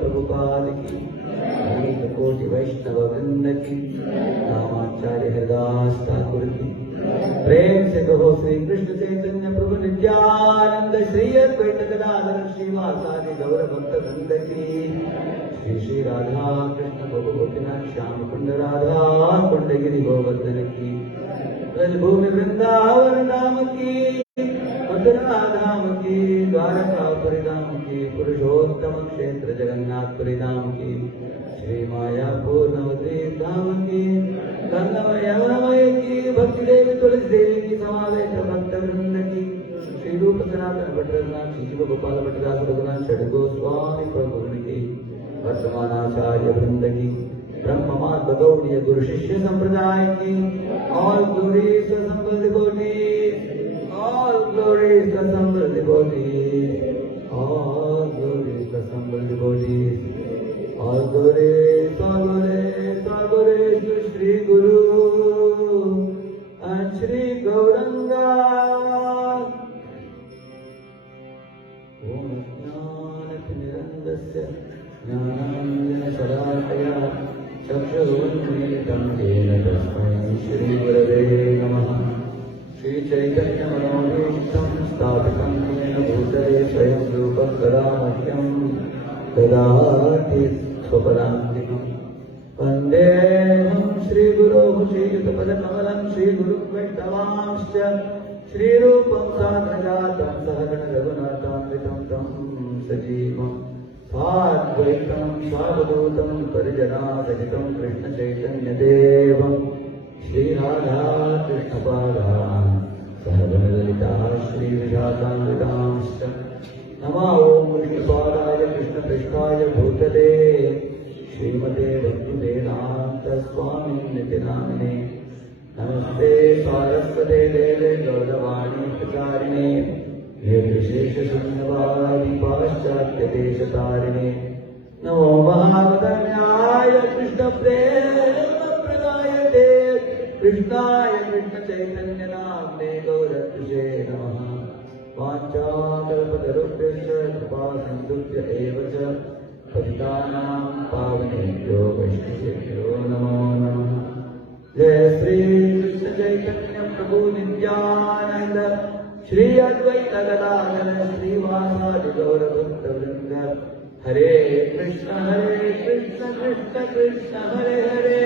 प्रभुपाद की, अनेक कोटि वैष्णव वृंद की, रामाचार्य हरिदास ठाकुर की। प्रेम से कहो श्री कृष्ण चैतन्य प्रभु नित्यानंद, श्री अद्वैत गदाधर श्रीवासादि गौर भक्त वृंद की। श्री श्री राधा कृष्ण प्रभु गोपीनाथ श्याम कुंड राधा कुंड गिरि गोवर्धन की। ब्रजभूमि वृंदावन धाम की, मथुरा धाम की, द्वारका परिधाम की, पुरुषोत्तम क्षेत्र जगन्नाथपुरी धाम की, श्री मायापुर नवद्वीप धाम की, गंगामय यमुनामय की, भक्ति देवी तुलसी देवी की, समावेश भक्त वृंद की। श्री रूप सनातन भट्ट रघुनाथ जीव गोपाल भट्टदास रघुनाथ षड गोस्वामी प्रभु की, वर्तमान आचार्य वृंद की, ब्रह्म मार्ग गौड़ीय गुरु शिष्य संप्रदाय की। All glories to assembled devotees, all glories to assembled devotees, all glories to assembled devotees, all glories, all glories, all glories to Shri Guru and Shri Gauranga. Om Jnanatimirandasya Jnananjana-Shalakaya चक्षुरुन्मीलितं येन तस्मै श्रीगुरवे नमः। श्रीचैतन्यमनोभीष्टं स्थापितं येन भूतले स्वयं रूपं कदामह्यं ददाति स्वपदान्तिकं। वन्देऽहं श्रीगुरोः श्रीयुतपदकमलं श्रीगुरुं वैष्णवांश्च श्रीरूपं साग्रजातं सहगण रघुनाथान्वितं तं सजीवम् साद्वैतं सावधूतं परिजनासहितं कृष्णचैतन्यदेवं श्रीराधा कृष्णपादान् सहगणललिता श्रीविशाखान्वितांश्च। नमो ॐ कृष्णपादाय कृष्णपृष्ठाय भूतले श्रीमते भक्तिवेदान्तस्वामिनिति नामिने। नमस्ते सारस्वते देवे गौरवाणी प्रचारिणे, निर्विशेषशून्यवादी पाश्चात्यदेशतारिणे। नमो महावदन्याय कृष्णप्रेमप्रदायते, कृष्णाय कृष्णचैतन्यनाम्ने गौरत्रिषे नमः। वाञ्छाकल्पतरुभ्यश्च कृपासिन्धुभ्य एव च पतितानां पावनेभ्यो वैष्णवेभ्यो नमो नमः। जय श्री कृष्ण चैतन्य प्रभु नित्यानंद, श्री अद्वैत गदाधर श्रीवासादि गौर भक्त वृंद। हरे कृष्ण कृष्ण कृष्ण हरे हरे,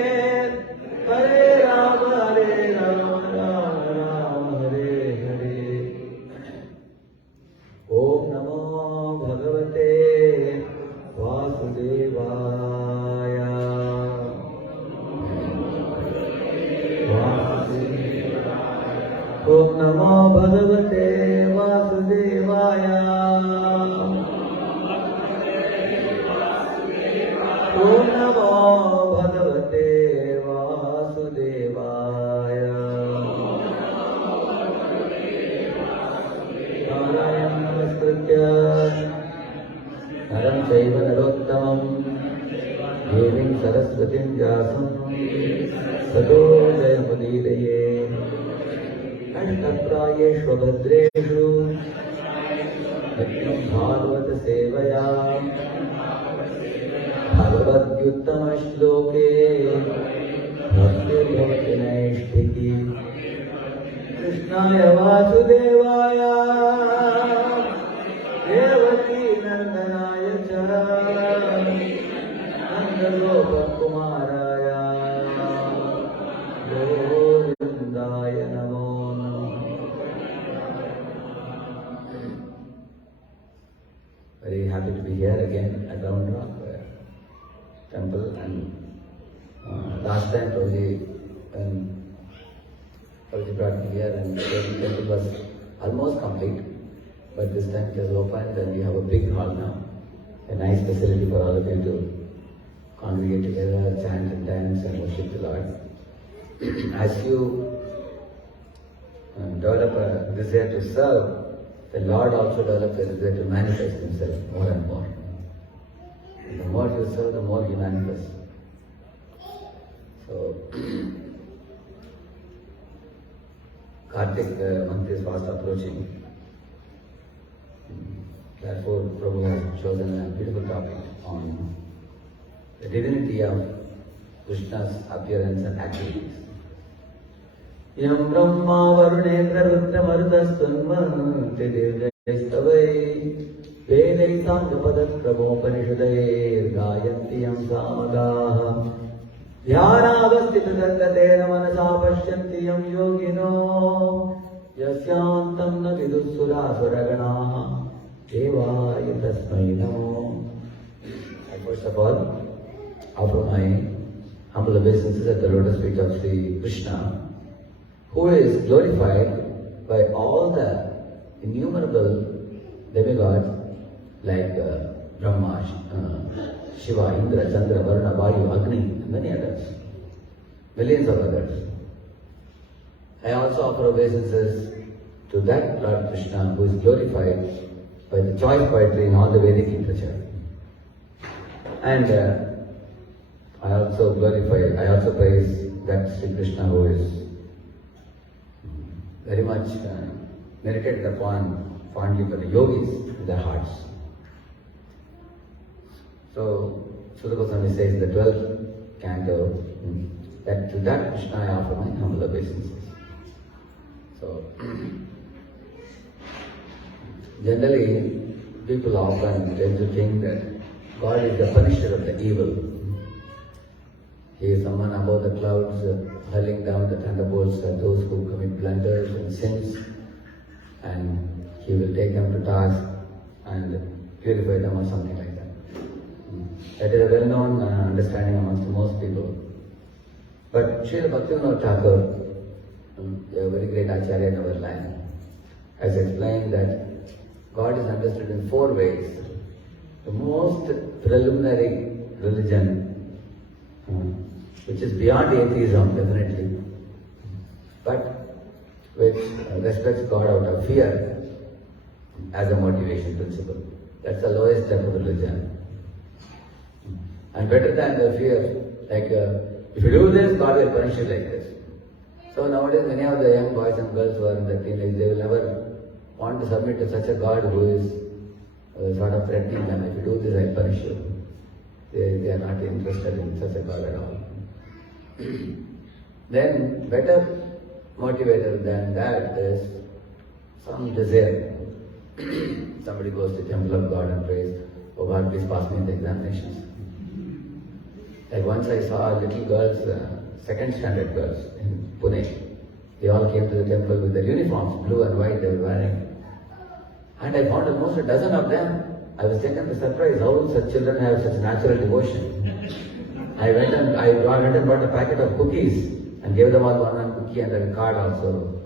हरे राम राम राम हरे हरे। ओम नमो भगवते वासुदेवाय। ओम नमो भगवते वासुदेवाय। ओम नमो भगवते वासुदेवाय। नारायणं नमस्कृत्य नरं चैव नरोत्तमं देवीं सरस्वतीं व्यासं ततो जयमुदीरये। अष्टप्रायेष्वभद्रेषु नित्यं भागवत सेवया भगवद्युत्तमश्लोके भक्तिर्भवति नैष्ठिकी। कृष्णाय वासुदेवाय देवकी नन्दनाय च नन्दगोपकुमाराय गोविन्दाय नमो नमः। Very happy to be here again at Round Rock Temple, and last time Prabhuji brought me here and the temple was almost complete, but this time it has opened and we have a big hall now, a nice facility for all of you to congregate together, chant and dance and worship the Lord. As you develop a desire to serve, the Lord also develops a desire to manifest Himself more and more. And the more you serve, the more He manifests. So, Kartik month is fast approaching. Therefore, Prabhu has chosen a beautiful topic. on the divinity of Krishna's appearance and activities. Yam Brahma Varunendra Rudra Marudastunmanti Dirjaistavai Vedai Samjapadat Prabhopanishadai Gayanti Yam Samadaha Dhyanavastita Dangatena Manasa Pashyanti Yam Yogino Yasyantam Na Vidussura Suraganaha Devaya Tasmai Namo. First of all, offer my humble obeisances at the lotus feet of Sri Krishna, who is glorified by all the innumerable demigods like Brahma, Shiva, Indra, Chandra, Varuna, Vayu, Agni, and many others, millions of others. I also offer obeisances to that Lord Krishna who is glorified by the choice poetry in all the Vedic literature. And I also praise that Sri Krishna who is very much meditated upon fondly by the yogis in their hearts. So, Sutta Goswami says in the 12th canto that to that Krishna I offer my humble obeisances. So, generally, people often tend to think that God is the punisher of the evil. He is someone above the clouds, hurling down the thunderbolts at those who commit blunders and sins, and He will take them to task and purify them or something like that. That is a well-known understanding amongst most people. But Srila Bhaktivinoda Thakur, a very great Acharya in our land, has explained that God is understood in 4 ways. The most preliminary religion, which is beyond atheism definitely, but which respects God out of fear as a motivation principle. That's the lowest step of religion. And better than the fear, like if you do this, God will punish you like this. So nowadays many of the young boys and girls who are in the teenage, they will never want to submit to such a God who is sort of threatening them. If you do this, I punish you. They are not interested in such a God at all. Then better motivator than that is some desire. Somebody goes to the temple of God and prays, "Oh God, please pass me in the examinations." Like once I saw little girls, second standard girls in Pune. They all came to the temple with their uniforms, blue and white they were wearing. And I found almost a dozen of them. I was taken by surprise how such children have such natural devotion. I went and bought a packet of cookies and gave them all one cookie and a card also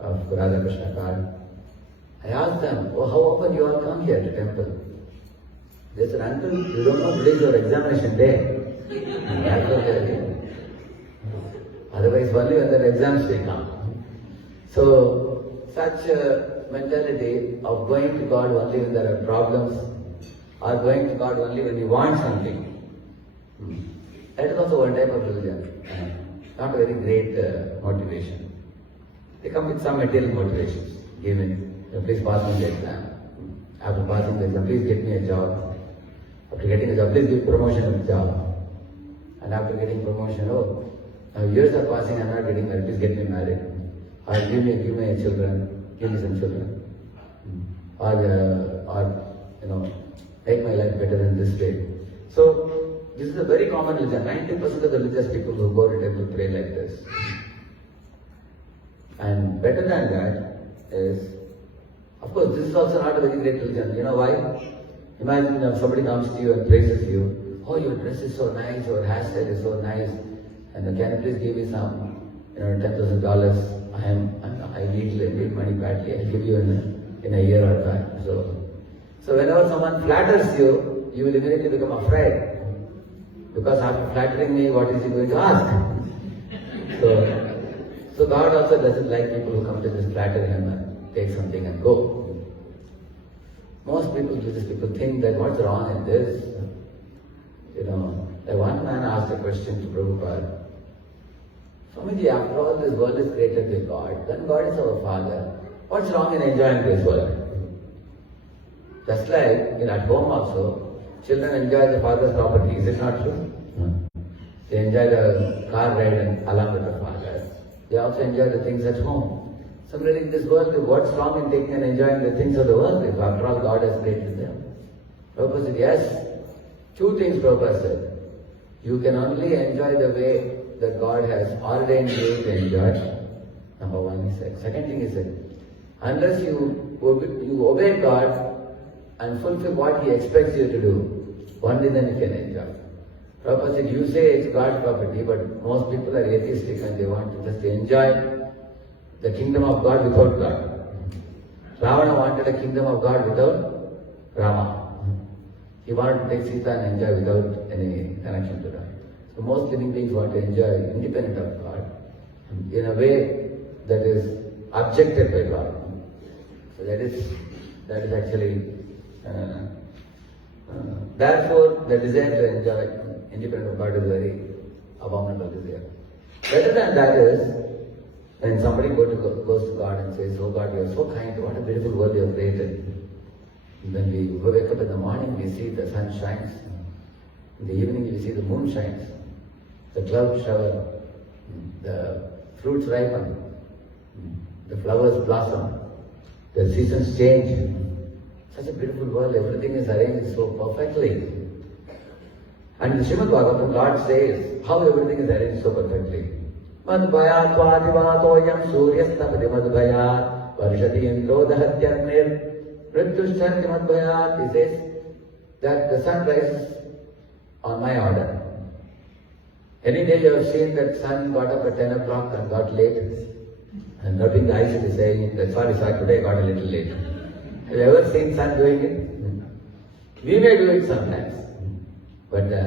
of Radheshyam card. I asked them, "Oh, how often you all come here to temple?" They said, "Uncle, you don't know today is your examination day." Otherwise, only when their exams they come. So, such a mentality of going to God only when there are problems, or going to God only when you want something, that is also one type of religion. Not a very great motivation. They come with some material motivations. Please pass me the exam. After passing the exam, please get me a job. After getting a job, please give promotion of the job. And after getting promotion, oh, now years are passing, I'm not getting married, please get me married. Or give me children, give me some children. Or make my life better than this way. So, this is a very common religion. 90% of the religious people who go to temple pray like this. And better than that is, of course, this is also not a very great religion. You know why? Imagine if somebody comes to you and praises you. "Oh, your dress is so nice, your hairstyle is so nice, and can you please give me some, $10,000? I need money badly. I'll give you in a year or that." So whenever someone flatters you, you will immediately become afraid. Because after flattering me, what is he going to ask? So God also doesn't like people who come to just flatter him and take something and go. Most people, religious people, think that what's wrong in this? One man asked a question to Prabhupada. "Swamiji, after all this world is created by God, then God is our Father. What's wrong in enjoying this world?" Just like at home also, children enjoy the father's property. Is it not true? They enjoy the car ride along with the father. They also enjoy the things at home. Similarly, in this world, what's wrong in taking and enjoying the things of the world if after all God has created them? Prabhupada said, yes. Two things Prabhupada said. You can only enjoy the way that God has ordained you to enjoy. Number one, he said. Second thing, he said, unless you obey God and fulfill what He expects you to do, only then you can enjoy. Prabhupada said, you say it's God's property, but most people are atheistic and they want to just enjoy the kingdom of God without God. Ravana wanted a kingdom of God without Rama. He wanted to take Sita and enjoy without any connection to God. So most living beings want to enjoy independent of God in a way that is objected by God. So that is actually therefore the desire to enjoy independent of God is very abominable desire. Better than that is when somebody goes to God and says, oh God, you are so kind, what a beautiful world you have created. When we wake up in the morning, we see the sun shines. In the evening, we see the moon shines. The clouds shower. The fruits ripen. The flowers blossom. The seasons change. Such a beautiful world. Everything is arranged so perfectly. And in Srimad Bhagavatam, Lord says how everything is arranged so perfectly. Madhvayat vadivatoyam suryastapati madhvayat varshati indro dahatyarnir Prithushchanti madhvayat. He says that the sun rises on my order. Any day you have seen that sun got up at 10 o'clock and got late and rubbing the eyes and saying, sorry, today I got a little late. Have you ever seen sun doing it? We may do it sometimes, but the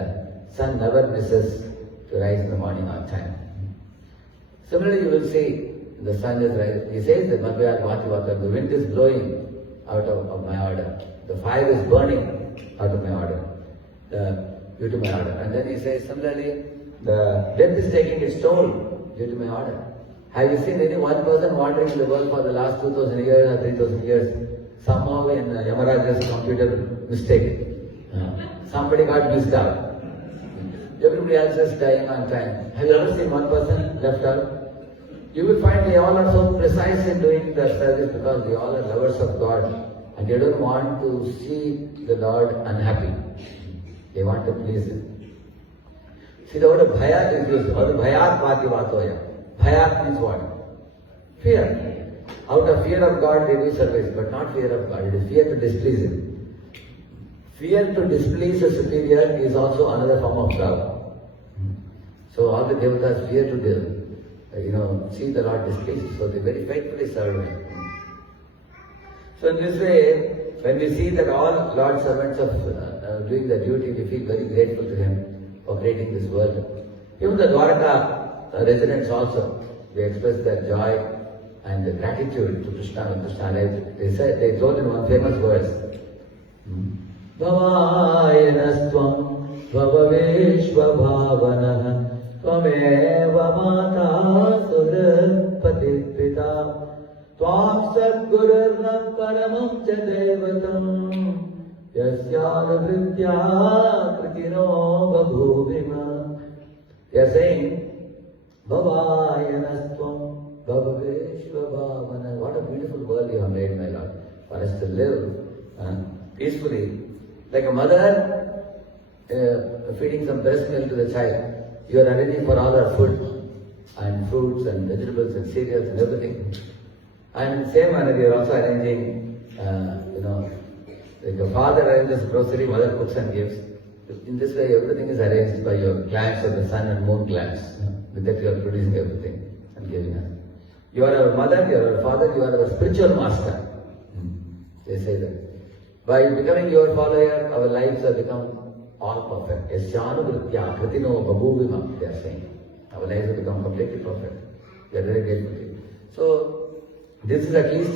sun never misses to rise in the morning on time. Similarly, you will see the sun is rising. He says that Madhvayat Vativata, the wind is blowing out of my order. The fire is burning out of my order, due to my order. And then he says, similarly, the death is taking its toll due to my order. Have you seen any one person wandering in the world for the last 2,000 years or 3,000 years? Somehow in Yamaraja's computer mistake. Somebody got missed out. Everybody else is dying on time. Have you ever seen one person left out? You will find they all are so precise in doing their service because they all are lovers of God and they don't want to see the Lord unhappy. They want to please Him. See, the word bhaya is used. Bhayat vativatoya. Bhayat means what? Fear. Out of fear of God they do service, but not fear of God. It is fear to displease Him. Fear to displease a superior is also another form of love. So all the devatas fear to see the Lord displeased, so they very faithfully serve Him. So in this way, when we see that all Lord's servants are doing their duty, we feel very grateful to Him for creating this world. Even the Dwaraka residents also, they express their joy and their gratitude to Krishna when Krishna arrived. They told in one famous verse, Bhavayanastvam bhavaveshva bhavanah Tvameva mata sudar patipita Tvam sadgurarnam paramam cha devatam Yasyad vritya kritino babhuvima. They are saying, Bhavayanastvam bhavaveshva bhavana. What a beautiful world you have made, my Lord, for us to live peacefully. Like a mother feeding some breast milk to the child. You are arranging for all our food and fruits and vegetables and cereals and everything. And in the same manner, you are also arranging, like a father arranges grocery, mother cooks and gives. In this way, everything is arranged by your glands of the sun and moon glands. With that, you are producing everything and giving us. You are our mother, you are our father, you are our spiritual master. They say that. By becoming your follower, our lives have become all perfect. Yasyanu kritino babhuvima, they are saying. Our lives have become completely perfect. We are very grateful. So, this is at least,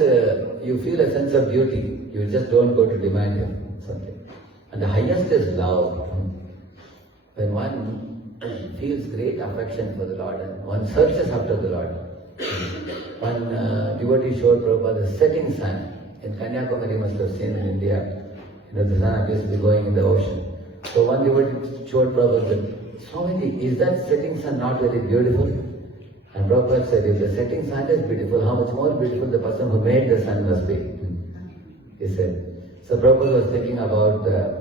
you feel a sense of beauty. You just don't go to demand something. And the highest is love. When one feels great affection for the Lord and one searches after the Lord. One devotee showed Prabhupada the setting sun. In Kanyakumari, you must have seen in India, the sun appears to be going in the ocean. So one devotee showed Prabhupada, Swamiji, is that setting sun not very beautiful? And Prabhupada said, if the setting sun is beautiful, how much more beautiful the person who made the sun must be? He said. So Prabhupada was thinking about the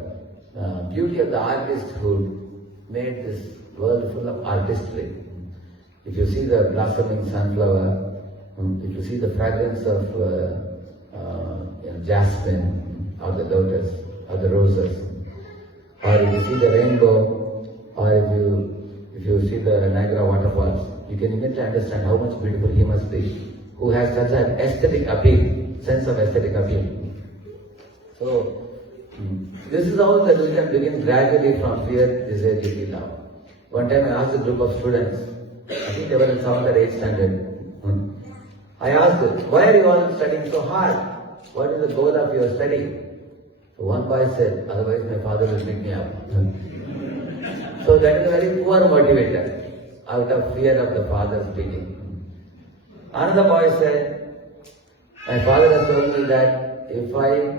beauty of the artist who made this world full of artistry. If you see the blossoming sunflower, if you see the fragrance of jasmine or the lotus or the roses, or if you see the rainbow, or if you see the Niagara waterfalls, you can immediately understand how much beautiful he must be, who has such an aesthetic appeal, sense of aesthetic appeal. So, this is how the religion begins gradually from fear, desire, duty, love. One time I asked a group of students, I think they were in 7th or 8th standard. I asked them, why are you all studying so hard? What is the goal of your study? So one boy said, otherwise my father will beat me up. So that is a very poor motivator, out of fear of the father's beating. Another boy said, my father has told me that if I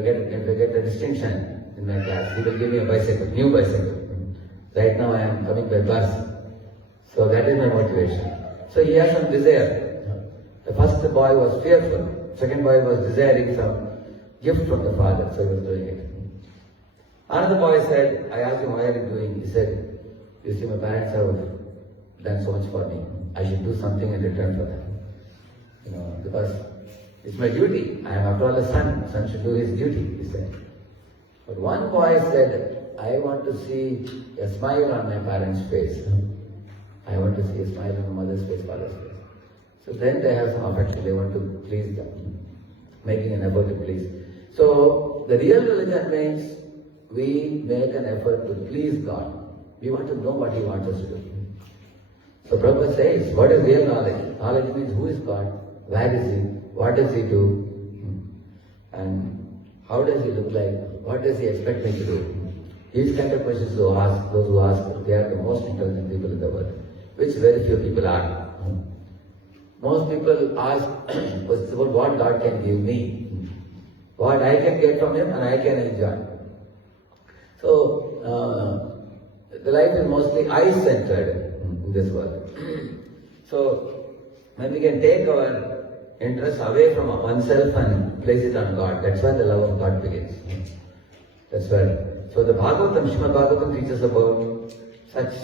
get a distinction in my class, he will give me a bicycle, new bicycle. Right now I am coming by bus. So that is my motivation. So he has some desire. The first boy was fearful. Second boy was desiring some gift from the father, so he was doing it. Another boy said, I asked him, why are you doing? He said, you see, my parents have done so much for me. I should do something in return for them. Because it's my duty. I am after all a son. A son should do his duty, he said. But one boy said, I want to see a smile on my parents' face. I want to see a smile on my mother's face, father's face. So then they have some affection. They want to please them, making an effort to please. So the real religion means we make an effort to please God. We want to know what He wants us to do. So Prabhupada says, what is real knowledge? Knowledge means who is God, where is He, what does He do, and how does He look like, what does He expect me to do. These kind of questions those who ask, they are the most intelligent people in the world, which very few people are. Most people ask what God can give me, what I can get from Him and I can enjoy. So, the life is mostly I-centered in this world. So, when we can take our interest away from oneself and place it on God, that's where the love of God begins. That's where. So the Bhagavatam, Srimad Bhagavatam teaches about such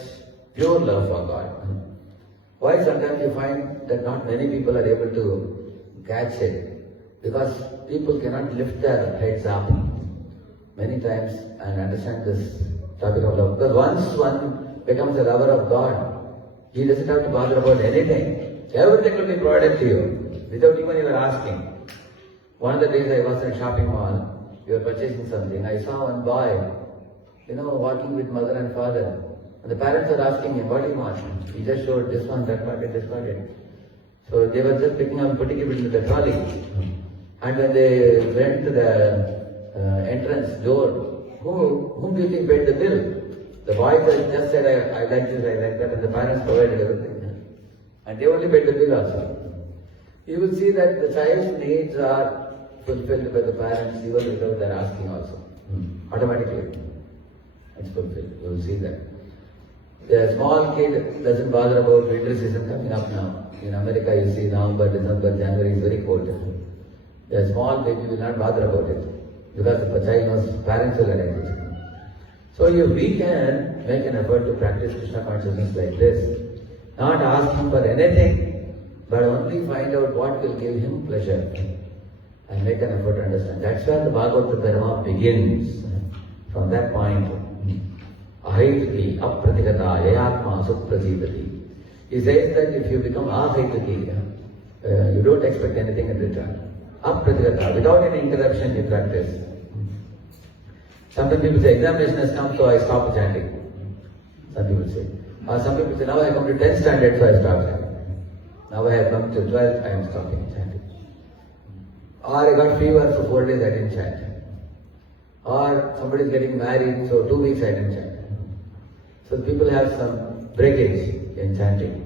pure love for God. Why sometimes you find that not many people are able to catch it? Because people cannot lift their heads up many times and understand this topic of love. Because once one becomes a lover of God, he doesn't have to bother about anything. Everything will be provided to you without even you asking. One of the days I was in a shopping mall. We were purchasing something. I saw one boy, walking with mother and father. And the parents were asking him, what do you want? He just showed this one, that pocket, this pocket. So they were just picking up, putting it into the trolley. And when they went to the entrance door, whom do you think paid the bill? The boy just said, I like this, I like that, and the parents provided everything. And they only paid the bill also. You will see that the child's needs are fulfilled by the parents even without their asking also. Automatically. It's fulfilled. You will see that. The small kid doesn't bother about winter season coming up now. In America you see November, December, January is very cold. The small baby will not bother about it because if the child knows parents will arrange it. So if we can make an effort to practice Krishna consciousness like this, not ask Him for anything, but only find out what will give Him pleasure. And make an effort to understand. That's where the Bhagavad Dharma begins. From that point, ahaituki, apratigata, yayatma, suprasidati. He says that if you become ahaituki, you don't expect anything in return. Apratigata, without any interruption you practice. Sometimes people say, examination has come, so I stop chanting. Some people say. Or some people say, now I come to 10th standard, so I stop chanting. Now I have come to 12th, I am stopping chanting. Or I got fever for 4 days, I didn't chant. Or somebody is getting married, so 2 weeks I didn't chant. So people have some breakage in chanting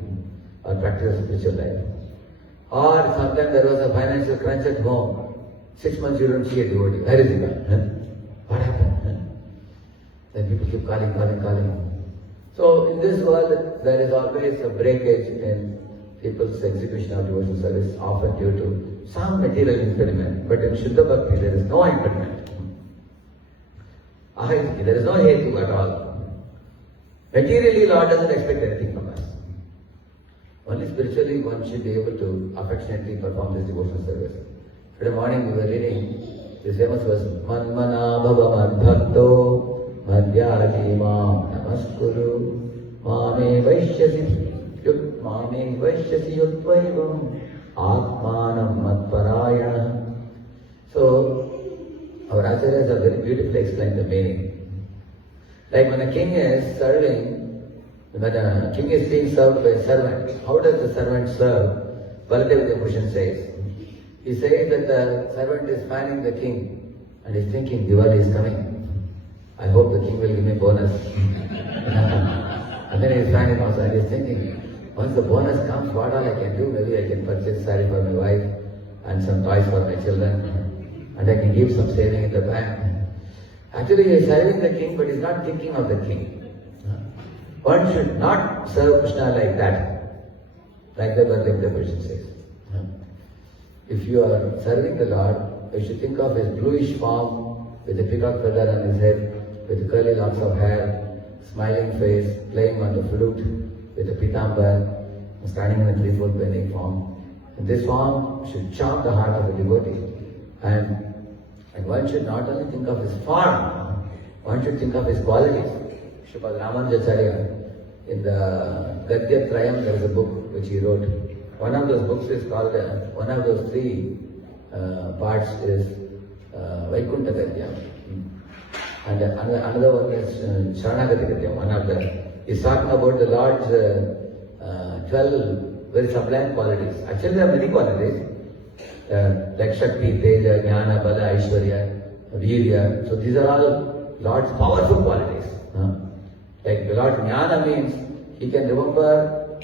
or practice of spiritual life. Or sometimes there was a financial crunch at home. 6 months you don't see a devotee. Where is he gone? What happened? Then people keep calling. So in this world, there is always a breakage in people's execution of devotional service, often due to some material impediment. But in Shuddha Bhakti, there is no impediment. There is no hetu at all. Materially, Lord doesn't expect anything from us. Only spiritually, one should be able to affectionately perform this devotional service. Today morning, we were reading this famous verse, Manmana Bhava Madbhakto Madhyati Mam Namaskuru Mame Vaishyasi Yutvaivam Atmanam Matparayana. So, our acharyas have very beautifully explained the meaning. Like when a king is being served by a servant, how does the servant serve? Baladev Bhushan says. He says that the servant is fanning the king and is thinking Diwali is coming. I hope the king will give me bonus. And then he is fanning also and he is thinking, once the bonus comes, what all I can do? Maybe I can purchase saree for my wife and some toys for my children. And I can give some saving in the bank. Actually, he is serving the king, but he is not thinking of the king. One should not serve Krishna like that. Like the Bhagavad says. If you are serving the Lord, you should think of his bluish form with a peacock feather on his head, with curly locks of hair, smiling face, playing on the flute, with a pitambar, standing in a threefold bending form. And this form should charm the heart of a devotee. And one should not only think of his form, one should think of his qualities. Sripad Ramanujacharya, in the Gadya Trayam, there is a book which he wrote. One of those books is called, one of those three parts is Vaikuntha Gadya. And another one is Sharanagati Gadya. One of the, he's talking about the Lord's 12 very sublime qualities. Actually, there are many qualities. Like Shakti, Teja, Jnana, Bala, Aishwarya, Virya. So these are all Lord's powerful qualities. Like the Lord's Jnana means he can remember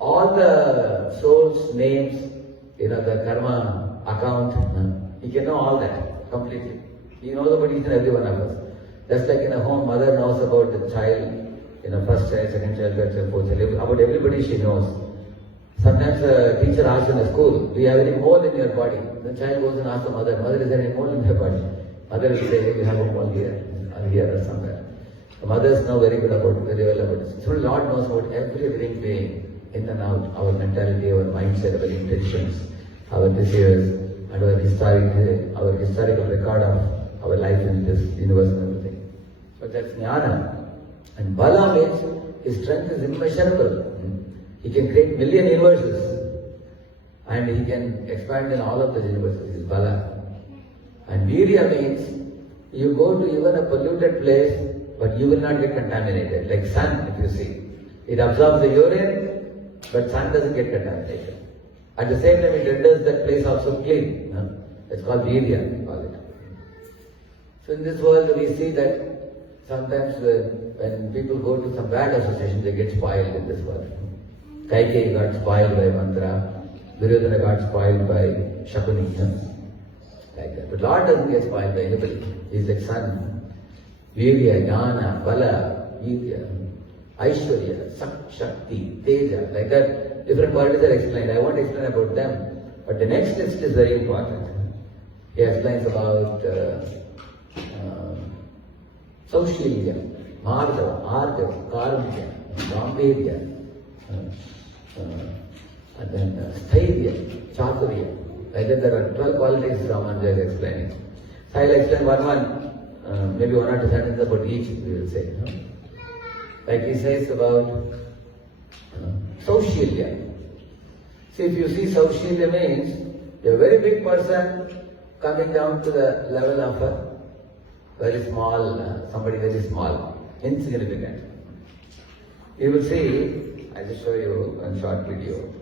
all the soul's names, the karma account. He can know all that completely. He knows about each and every one of us. Just like in a home, mother knows about the child, first child, second child, third child, fourth child, about everybody she knows. Sometimes a teacher asks in a school, do you have any mole in your body? The child goes and asks the mother, is there any mole in your body? Mother will say, hey, we have a mole here, or somewhere. The mothers know very well about this. So Lord knows about every living being, in and out, our mentality, our mindset, our intentions, our desires, and our historical record of our life in this universe and everything. So that's Jnana. And Bala means his strength is immeasurable. He can create million universes and he can expand in all of those universes. His Bala. And Virya means you go to even a polluted place, but you will not get contaminated. Like sun, if you see. It absorbs the urine, but sun doesn't get contaminated. At the same time, it renders that place also clean. It's called Virya, we call it. So in this world, we see that sometimes when people go to some bad associations, they get spoiled in this world. Kaikeyi got spoiled by Mantra, Duryodhana got spoiled by Shakuni, like that. But Lord doesn't get spoiled by anybody. He's like sun. Virya, Jnana, Bala, Vidya, Aishwarya, Shakti, Teja, like that. Different qualities are explained. I won't explain about them. But the next list is very important. He explains about Saushilya, Mardava, Ardava, Karmya, Gambhirya, and then Sthairya, Chaturya. Like that there are 12 qualities Ramanujaya is explaining. So I'll explain one, maybe one or two sentences about each, we will say. Like he says about Saushilya. See, if you see Saushilya means you're a very big person coming down to the level of a very small, somebody very small, insignificant. You will see, I'll just show you a short video.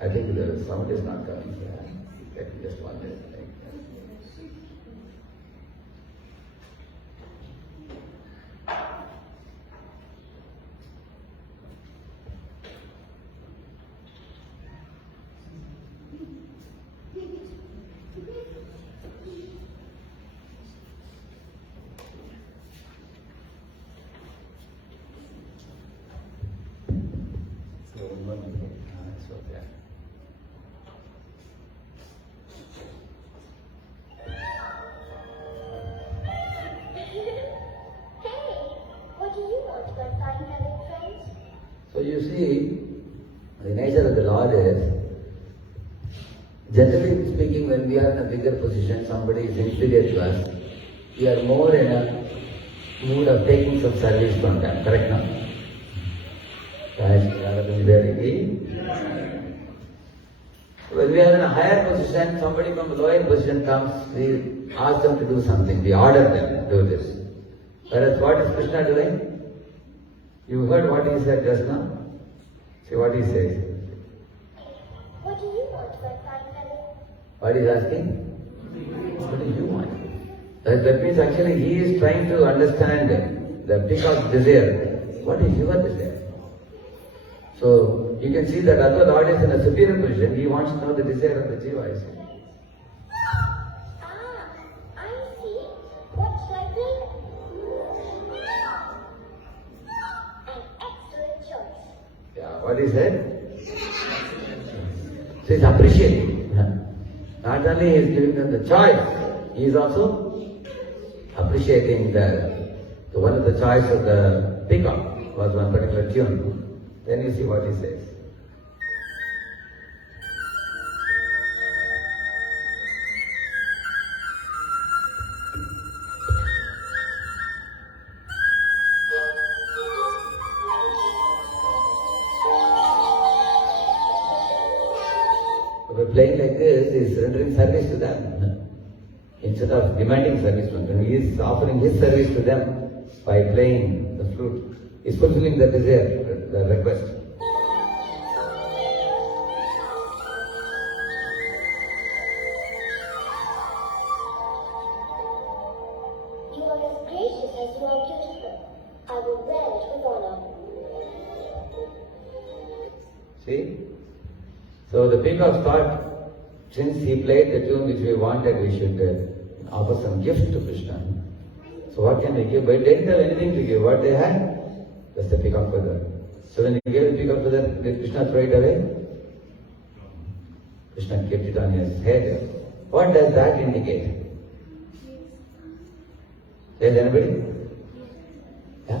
I think the sound is not coming here. Let me just 1 minute. That's okay. So you see, the nature of the Lord is, generally speaking, when we are in a bigger position, somebody is inferior to us, we are more in a mood of taking some service from them, correct now? When we are in a higher position, somebody from a lower position comes, we ask them to do something, we order them to do this. Whereas what is Krishna doing? You heard what he said just now? See what he says. What do you want, my fine fellow? What is asking? What do you want? That means actually he is trying to understand the peacock's desire. What is your desire? So you can see that although Lord is in a superior position, he wants to know the desire of the jiva. I see. What shall I bring? An excellent choice. Yeah, what he said? So he's appreciating. Not only he is giving them the choice, he is also appreciating the one of the choice of the peacock was one particular tune. Then you see what he says. By playing like this, he is rendering service to them. Instead of demanding service from them, he is offering his service to them by playing the flute. He is fulfilling the desire, the request. You are as gracious as you are beautiful. I will wear it with honor. See? So the peacock thought, since he played the tune which we wanted, we should offer some gift to Krishna. So what can they give? But they didn't have anything to give. What they had? Just the peacock feather. So when he gave the peacock feather, did Krishna throw it away? Krishna kept it on his head. What does that indicate? Says anybody? Yeah?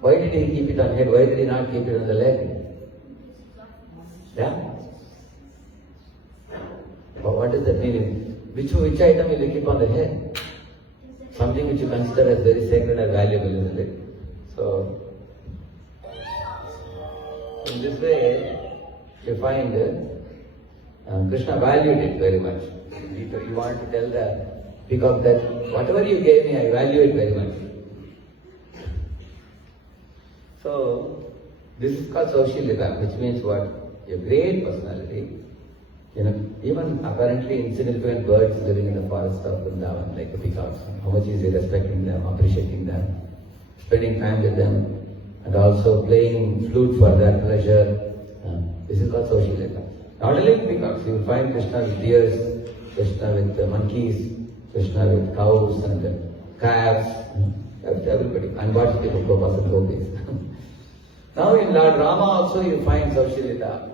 Why did he keep it on head? Why did he not keep it on the leg? Yeah? But what does that mean? Which item will you keep on the head? Something which you consider as very sacred and valuable, isn't it? So, in this way, you find Krishna valued it very much. He wanted to tell the peacock that whatever you gave me, I value it very much. So, this is called Saushilita, which means what? A great personality. Even apparently insignificant birds living in the forest of Vrindavan, like the peacocks, how much is he respecting them, appreciating them, spending time with them, and also playing flute for their pleasure. This is called Saushilita. Not only in peacocks, you will find Krishna with deers, Krishna with monkeys, Krishna with cows and calves, everybody, unwatched people, gopas and gopis. Now in Lord Rama also you find Saushilita.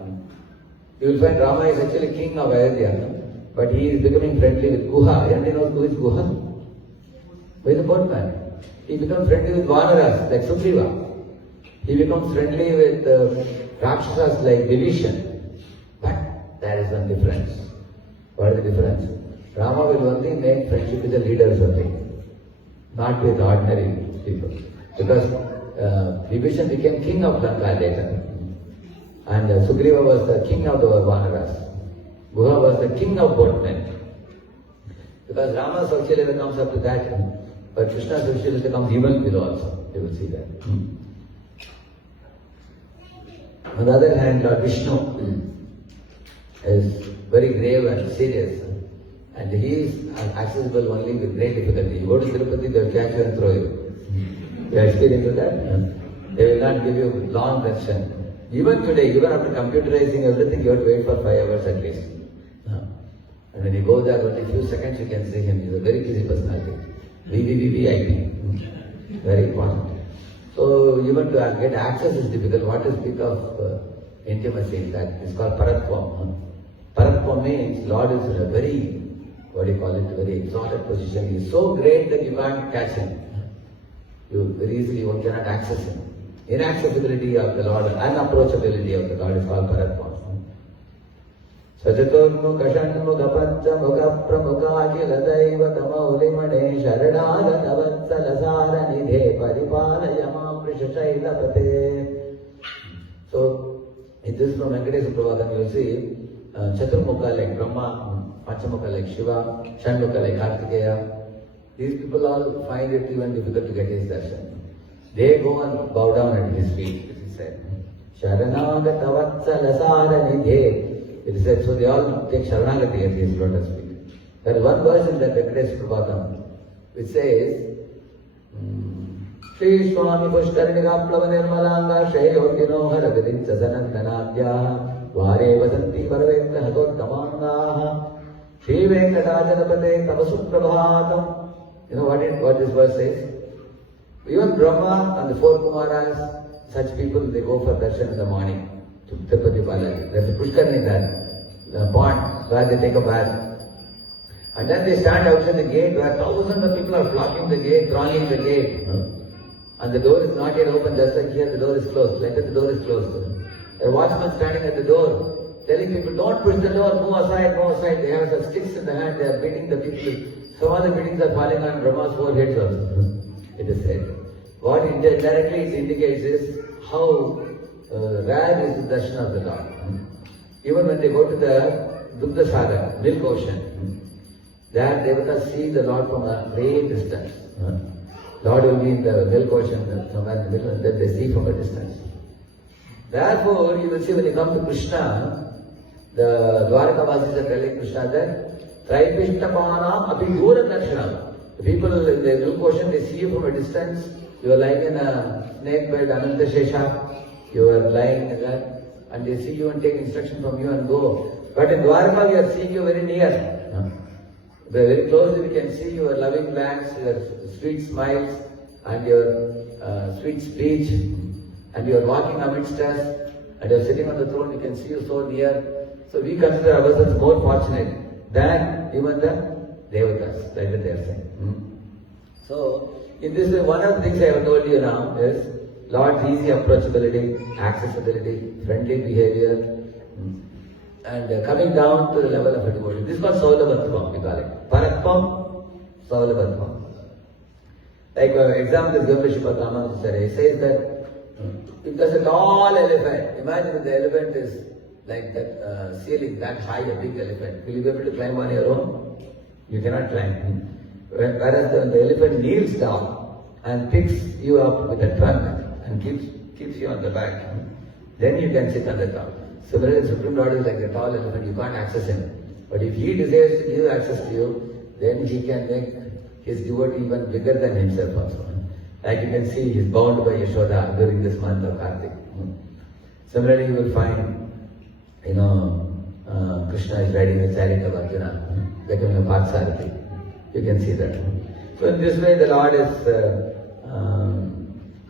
You will find Rama is actually king of Ayodhya, but he is becoming friendly with Guha. Anybody knows who is Guha? Who is the boatman? He becomes friendly with Vanaras, like Sugriva. He becomes friendly with Rakshasas like Vibhishan. But there is one difference. What is the difference? Rama will only make friendship with the leaders only, not with ordinary people. Because Vibhishan became king of Lanka later. And Sugriva was the king of the Vanaras. Guha was the king of boatmen. Because Rama's Saushilita comes up to that, but Krishna's Saushilita comes even below also. You will see that. On the other hand, Lord Vishnu is very grave and serious. And he is accessible only with great difficulty. You go to Tirupati, they will catch you and throw you. You have experienced that? They will not give you long darshan. Even today, even after computerizing everything, you have to wait for 5 hours at least. And when you go there, only a few seconds you can see him. He is a very busy personality. VVVVIP. Very important. So even to get access is difficult. What to speak of intimacy in that. It's called Paratvam. Paratvam means Lord is in a very, very exalted position. He is so great that you can't catch him. You very easily one cannot access him. Inaccessibility of the Lord, unapproachability of the Lord is called Paratvam. Sajaturmukha Shanmukha Panchamukha Pramukha Akila Daiva Tamaulimane Sharanagata Vatsala Sara Nidhe Paripalayama Prishashailapate. So, in this from Venkateswara Prabhu, you will see Chaturmukha like Brahma, Panchamukha like Shiva, Shanmukha like Kartikeya. These people all find it even difficult to get his darshan. They go and bow down at his feet, it is said. Sharanagata Vatsala Sara Nidhe. It is said, so they all take Sharanagati at his lotus feet. There is one verse in that Venkateswara Prabhu which says, Shri Swami Pushkarnika Plava Nirmalanga Shayogino Haragadincha Sanandanadya Vare Vasanti Paravetla Hagottamangaha Shri Venkatajanapate Tavasu Prabhatam. You know what this verse says? Even Brahma and the four Kumaras, such people, they go for darshan in the morning to Tirupati Balaji. There's a Pushkarnika, the pond where they take a bath. And then they stand outside the gate where thousands of people are blocking the gate, thronging the gate. And the door is not yet open, just like here the door is closed. Like that the door is closed. There are watchmen standing at the door, telling people, don't push the door, move aside, move aside. They have some sticks in the hand, they are beating the people. Some of the beatings are falling on Brahma's forehead also. It is said. What indirectly it indicates is how rare is the darshan of the Lord. Even when they go to the Dugdha Sagar, milk ocean, there devatas see the Lord from a great distance. Lord will be in the milk ocean somewhere in the middle, and then they see from a distance. Therefore, you will see when you come to Krishna, the Dwarkavasis are telling Krishna that Traipishtapanam api dura darshanam. The people in the milk ocean, they see you from a distance. You are lying in a snake bed, Ananta Shesha. You are lying in that, and they see you and take instruction from you and go. But in Dwarka, we are seeing you very near. Very closely, we can see your loving glance, your sweet smiles, and your sweet speech, and you are walking amidst us, and you are sitting on the throne. We can see you so near. So we consider ourselves more fortunate than even the Devatas, like that they are saying. So, in this way, one of the things I have told you now is Lord's easy approachability, accessibility, friendly behavior, and coming down to the level of a devotee. This is called Saulavatvam, we call it. Paratvam, Saulavatvam. Like example is Gopal Shripad Ramanujacharya. He says that if there's a tall elephant, imagine if the elephant is like that ceiling that high, a big elephant. Will you be able to climb on your own? You cannot climb. Whereas the elephant kneels down and picks you up with a trunk and keeps you on the back, then you can sit on the top. Similarly, the Supreme Lord is like a tall elephant, you can't access him. But if he desires to give access to you, then he can make his devotee even bigger than himself also. Like you can see, he is bound by Yashoda during this month of Kartik. Similarly, you will find, Krishna is riding the chariot of Arjuna, becoming a Parthasarathi. You can see that. So in this way, the Lord is,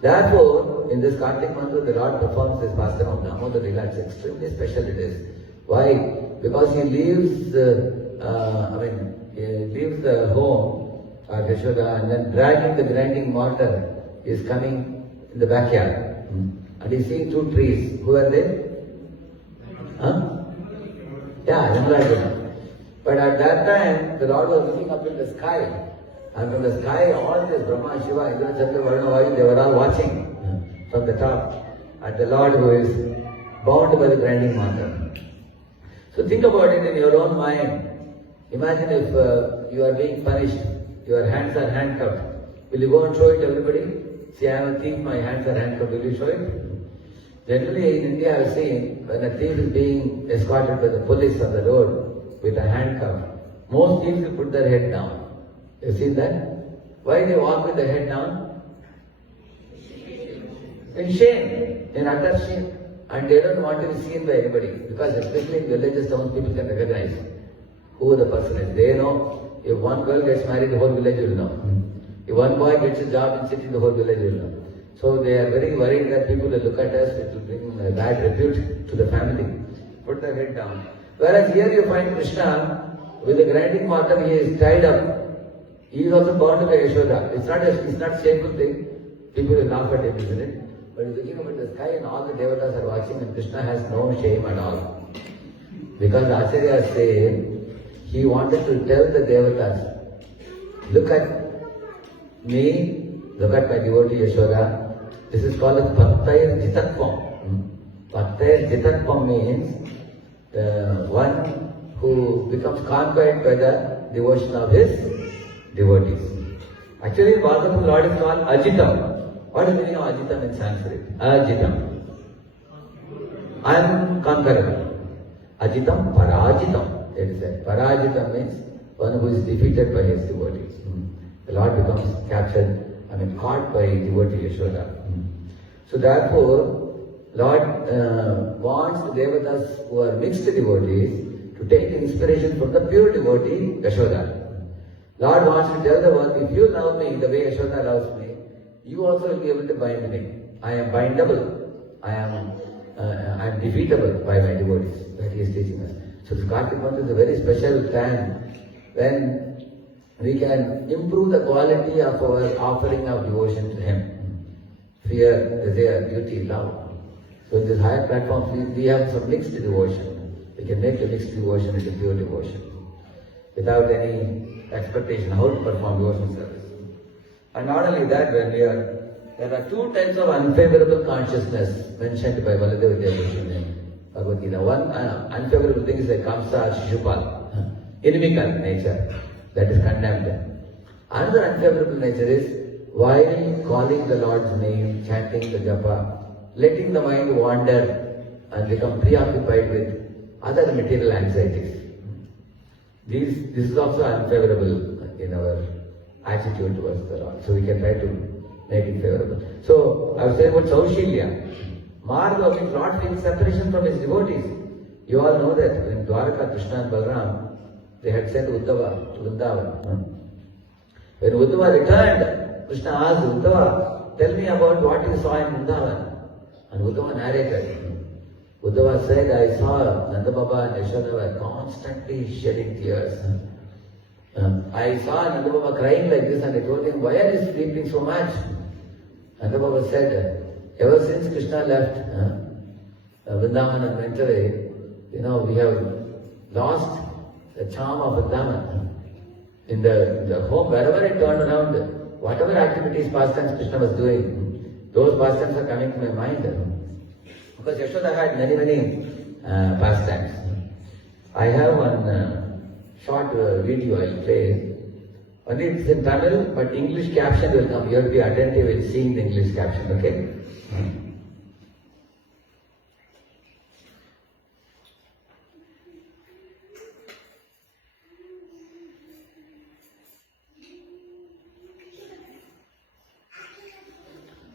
therefore, in this Kartik mantra, the Lord performs this pastime of Damodar Lila. It's extremely special it is. Why? Because he leaves the home of Yashoda, and then dragging the grinding mortar is coming in the backyard. And he's seeing two trees. Who are they? Yeah, Yamraj. But at that time, the Lord was looking up in the sky. And from the sky, all this Brahma, Shiva, Indra, Chandra, Varuna, Vayu, they were all watching from the top at the Lord who is bound by the grinding mortar. So think about it in your own mind. Imagine if you are being punished, your hands are handcuffed. Will you go and show it to everybody? See, I am a thief, my hands are handcuffed. Will you show it? Generally, in India, I have seen when a thief is being escorted by the police on the road with a handcuff, most thieves will put their head down. You seen that? Why they walk with the head down? In shame, in utter shame. And they don't want to be seen by anybody. Because especially in villages, some people can recognize who the person is. They know if one girl gets married, the whole village will know. If one boy gets a job in city, the whole village will know. So they are very worried that people will look at us, it will bring a bad repute to the the family. Put the head down. Whereas here you find Krishna with the grinding mortar, he is tied up. He is also bound to the Yashoda. It's not a shameful thing. People will laugh at him, isn't it? But he's looking up at the sky and all the devatas are watching and Krishna has no shame at all. Because Acharya said, he wanted to tell the devatas, look at me, look at my devotee Yashoda. This is called as Bhaktayar Jitatvam. Bhaktayar Jitatvam means the one who becomes conquered by the devotion of his devotees. Actually, in Bhagavatam, Lord is called Ajitam. What is the meaning of Ajitam in Sanskrit? Ajitam. Unconquerable. Ajitam, Parajitam. It is said. Parajitam means one who is defeated by his devotees. The Lord becomes caught by devotee Yashoda. So therefore, Lord wants the devatas who are mixed devotees to take inspiration from the pure devotee Yashoda. Lord wants to tell the world, if you love me the way Yashoda loves me, you also will be able to bind me. I am bindable. I am defeatable by my devotees. That he is teaching us. So the Kartik month is a very special time when we can improve the quality of our offering of devotion to Him. Fear, desire, duty, love. So in this higher platform, we have some mixed devotion. We can make the mixed devotion into pure devotion without any expectation how to perform devotional service. And not only that, there are two types of unfavorable consciousness mentioned by Baladeva Vidyabhushan in Bhagavad Gita. One unfavorable thing is like Kamsa, Shishupal, inimical nature, that is condemned. Another unfavorable nature is while calling the Lord's name, chanting the japa, letting the mind wander and become preoccupied with other material anxieties. This is also unfavorable in our attitude towards the Lord. So we can try to make it favorable. So I was saying about Saushilya. Marga means Lord feels separation from his devotees. You all know that in Dwaraka, Krishna and Balaram, they had sent Uddhava to Vrindavan. When Uddhava returned, Krishna asked Uddhava, tell me about what you saw in Vrindavan. And Uddhava narrated. Uddhava said, I saw Nanda Baba and Yashoda were constantly shedding tears. I saw Nanda Baba crying like this and I told him, why are you weeping so much? Nanda Baba said, ever since Krishna left Vrindavan and went away, we have lost the charm of Vrindavan. In the home, wherever I turned around, whatever activities, pastimes Krishna was doing, those pastimes are coming to my mind. Because Yashoda had many pastimes. I have one short video I'll play. Only it's in Tamil, but English caption will come. You have to be attentive in seeing the English caption, okay?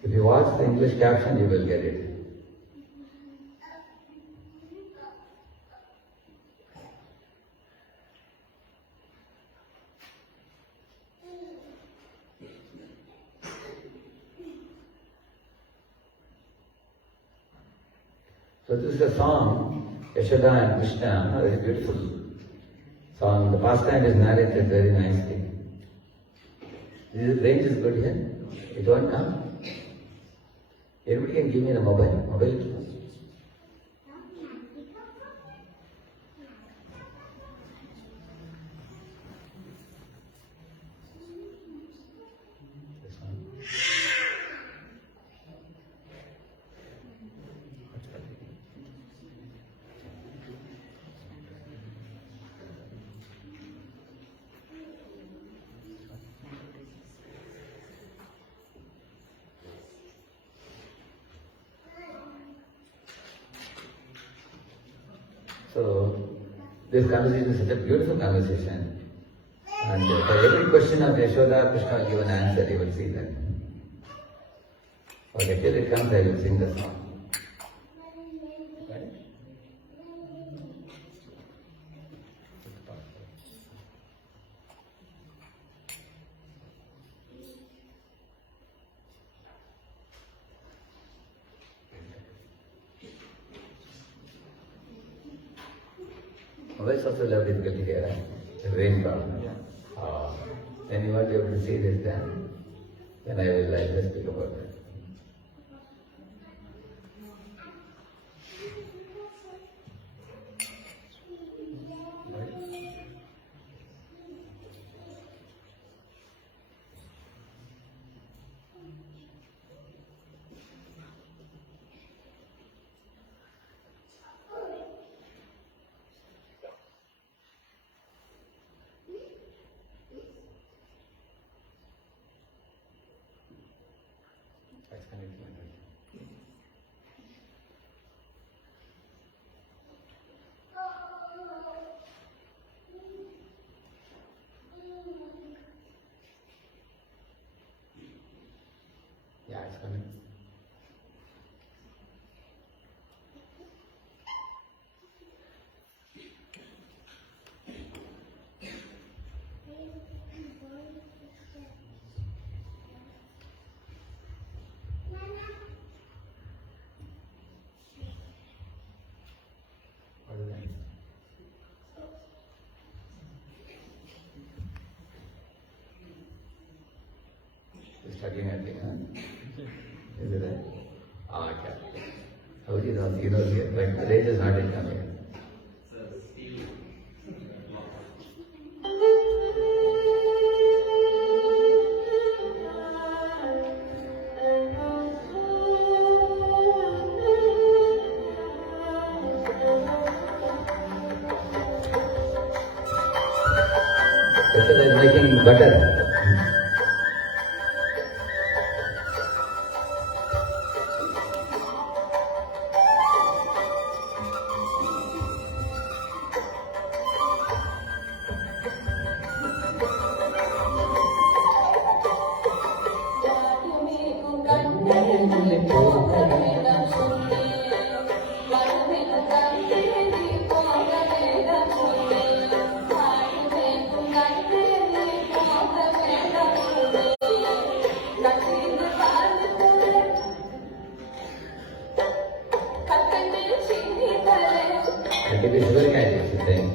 If you watch the English caption, you will get it. So this is a song, Yashoda and Krishna, a very beautiful song. The pastime is narrated very nicely. This range is good here. It won't come. Everybody can give me the mobile. So, this conversation is such a beautiful conversation. And for every question of Yashoda, Krishna will give an answer, you will see that. Okay, till it comes, I will sing the song. Right? Mobiles also will have difficulty here, right? The rain problem. Then you want to be able to see this then I'll just speak about that. Yeah, it's coming. What is that? It's studying at the end. Is it right? Okay. How do you know? You know here, but Rage is not in coming. Krishna is making butter. It is very nice, you think.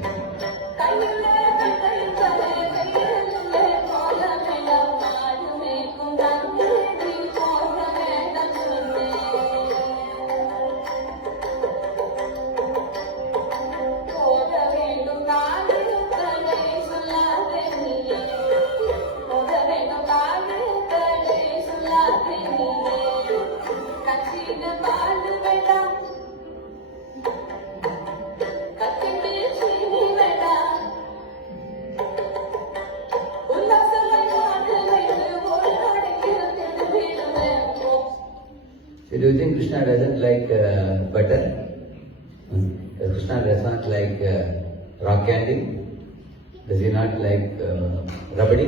So do you think Krishna doesn't like butter? Krishna does not like rock candy? Does he not like rabdi?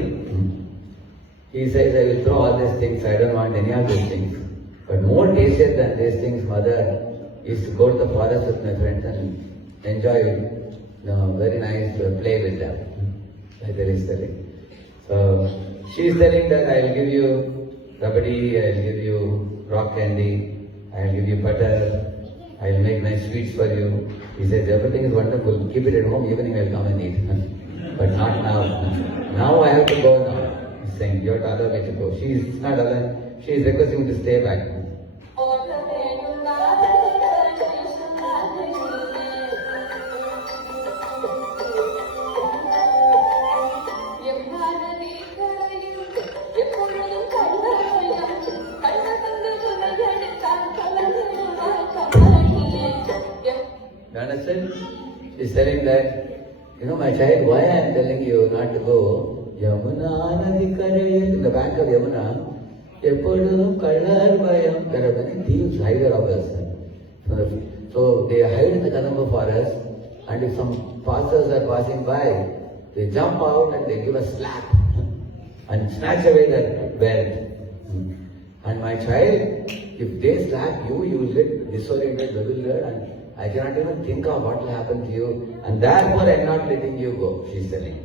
He says, I will throw all these things, I don't want any of these things. But more tastier than these things, mother, is to go to the forest with my friends and enjoy very nice play with them. Like there is telling. So she is telling that I will give you rabdi, I will give you rock candy, I will give you butter, I will make nice sweets for you. He says, everything is wonderful, keep it at home, evening I will come and eat. But not now. Now I have to go now. He's saying, you have to allow me to go. She is not allowing, she is requesting me to stay back. You understand? She's telling that, my child, why I am telling you not to go? Yamuna Nadi Karayil, in the bank of Yamuna, Epodum Kallar Bayam, there are many thieves, hider robbers. So they hide in the Kadamba forest, and if some pastors are passing by, they jump out and they give a slap and snatch away that wealth. And my child, if they slap you, you will get disoriented, bewildered, and I cannot even think of what will happen to you, and therefore I am not letting you go, she is telling.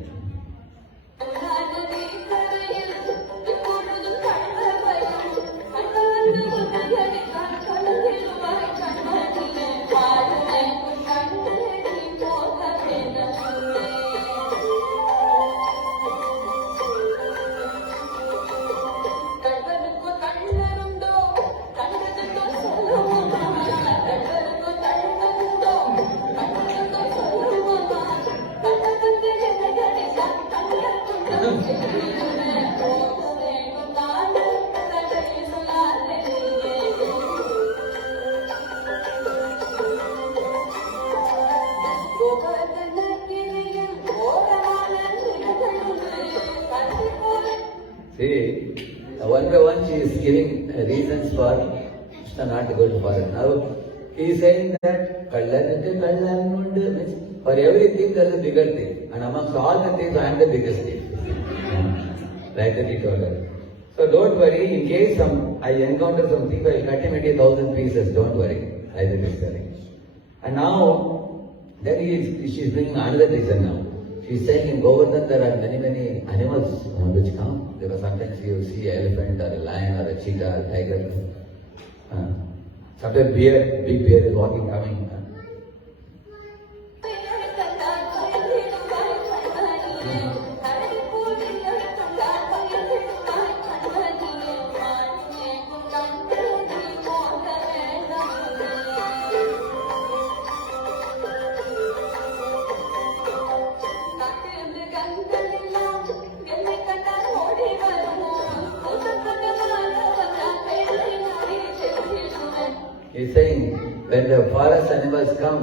one by one she is giving reasons for Krishna not to go to forest. Now he is saying that Kallan means for everything there is a bigger thing. And amongst all the things I am the biggest thing. Like that he told her. So don't worry, in case I encounter some thief, I will cut him into 1,000 pieces. Don't worry. Like that he is telling. And now, then she is bringing another reason now. She is saying in Govardhan there are many animals which come. Because sometimes you see an elephant or a lion or a cheetah or a tiger. Sometimes big bear is walking, coming. He is saying, when the forest animals come,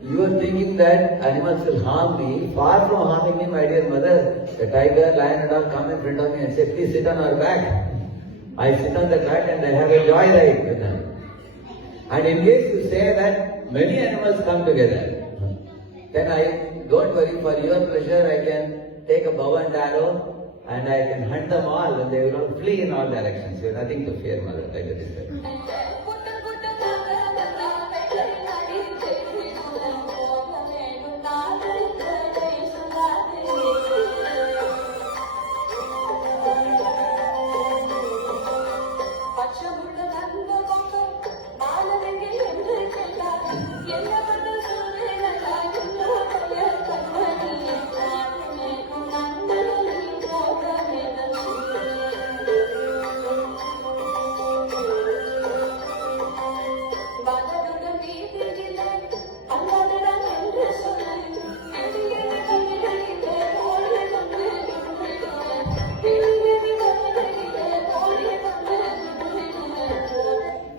you are thinking that animals will harm me. Far from harming me, my dear mother, the tiger, lion and all come in front of me and say, please sit on our back. I sit on the back and I have a joy ride with them. And in case you say that many animals come together, then don't worry, for your pleasure I can take a bow and arrow and I can hunt them all and they will all flee in all directions. You have nothing to fear, mother, like that is said.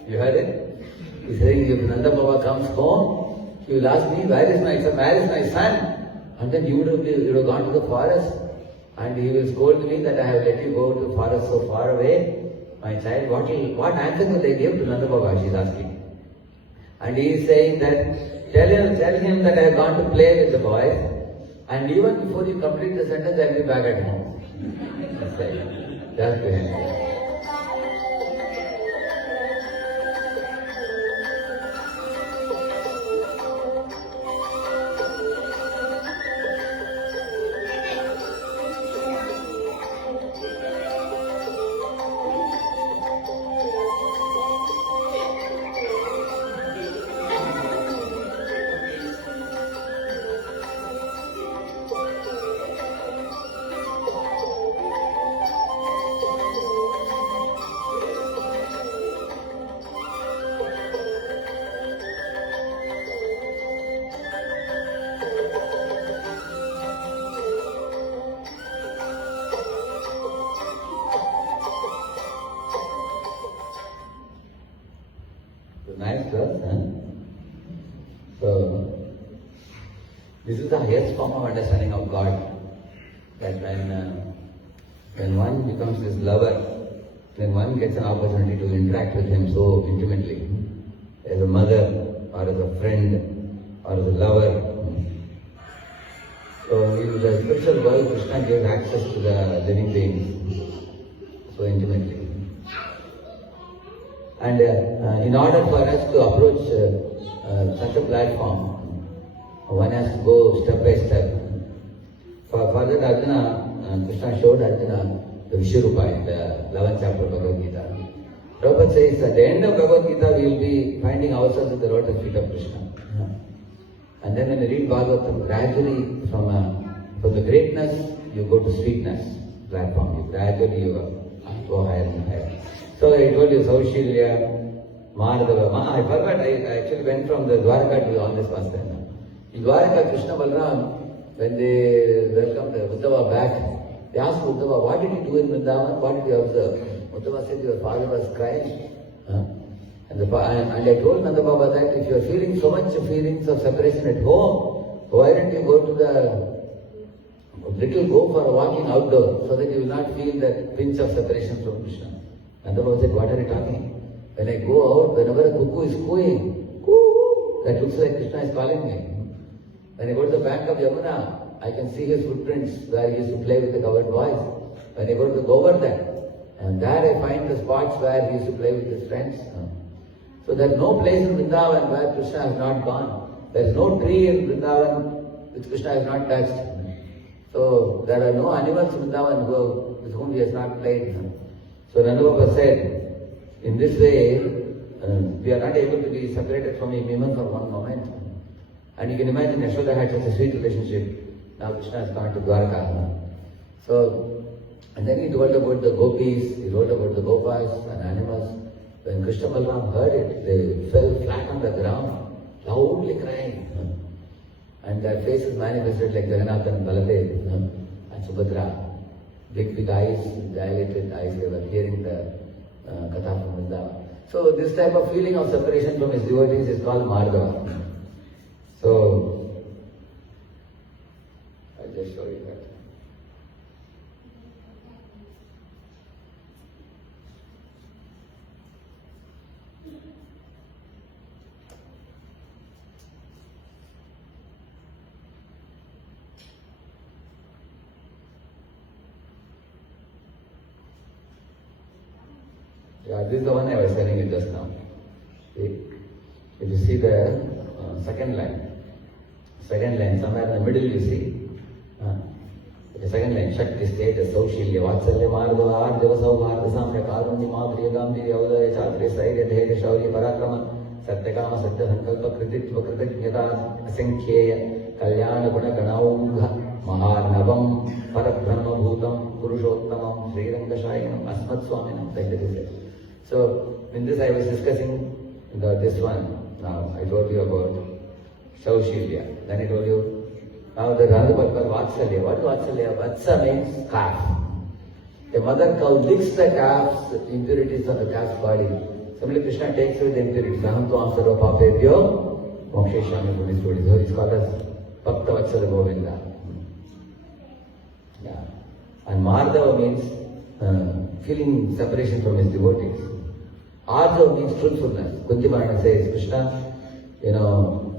You heard it? He's saying if Nanda Baba comes home, he will ask me, where is my son? And then you would have gone to the forest and he will scold me that I have let you go to the forest so far away. My child, what answer will they give to Nanda Baba? She is asking. And he is saying that, tell him that I have gone to play with the boys and even before you complete the sentence, I will be back at home. That's right. Just to him. Nice verse, huh? So, this is the highest form of understanding of God. That when one becomes his lover, then one gets an opportunity to interact with him so intimately. As a mother, or as a friend, or as a lover. So, in the spiritual world, Krishna gives access to the living beings so intimately. And in order for us to approach such a platform, one has to go step by step. For that, Arjuna, Krishna showed Arjuna the Vishwarupa in the 11th chapter of Bhagavad Gita. Prabhupada says at the end of Bhagavad Gita we will be finding ourselves at the lotus feet of Krishna. And then when you read Bhagavatam, gradually from the greatness you go to sweetness platform. You gradually go higher and higher. So I told you Saushilya, Madhava. I forgot, I actually went from the Dwarka to all this past time. In Dwarka, Krishna Balram, when they welcomed Uddhava back, they asked Uddhava, what did you do in Vrindavan? What did you observe? Uddhava said, your father was crying. And I told Nanda Baba that if you are feeling so much feelings of separation at home, why don't you go to the little go for a walking outdoor so that you will not feel that pinch of separation from Krishna. Nanda Prabhu said, what are you talking? When I go out, whenever a cuckoo is cooing, coo, that looks like Krishna is calling me. When I go to the bank of Yamuna, I can see his footprints where he used to play with the covered boys. When I go to the Govardhan, and there I find the spots where he used to play with his friends. So there is no place in Vrindavan where Krishna has not gone. There is no tree in Vrindavan which Krishna has not touched. So there are no animals in Vrindavan with whom he has not played. So Nanda Baba said, in this way, we are not able to be separated from him even for one moment. And you can imagine Yashoda had such a sweet relationship. Now Krishna has gone to Dwarka. So, and then he told about the gopis, he wrote about the gopas and animals. When Krishna Balaram heard it, they fell flat on the ground, loudly crying. And their faces manifested like Jagannath and Baladev and Subhadra. Big eyes, dilated eyes, they were hearing the Katha from Vrindavan. So this type of feeling of separation from his devotees is called Margava. So, I'll just show you that. Yeah, this is the one I was telling you just now. See? If you see the second line, somewhere in the middle you see. The second line, Shakti Stage, Saushilya, Vatsalya, Margava, Arjava, Saubharta, Samya, Karunya, Madhurya, Gambhirya, Audaya, Chaturya, Sairya, Dhaiya, Shaurya, Parakrama, Satyakama, Satya, Sankalpa, Krititva, Kritijnata, Asankheya, Kalyana, Guna, Ganaungha, Maharnavam, Parabrahma Bhutam, Purushottamam, Srirangashayinam, Asmat Swaminam, like that is it. So, in this I was discussing this one. Now, I told you about Saushilya. Then I told you, now the Radhapalpa Vatsalya. What is Vatsalya? Vatsa means calf. A mother cow licks the calf's impurities on the calf's body. Similarly, Krishna takes away the impurities. Aham tuam sarva papebhyo moksheshami from his body. So it's called as Bhakta Vatsala Govinda. Yeah. And Mardava means feeling separation from his devotees. Arjava means truthfulness. Kunti Bharana says, Krishna,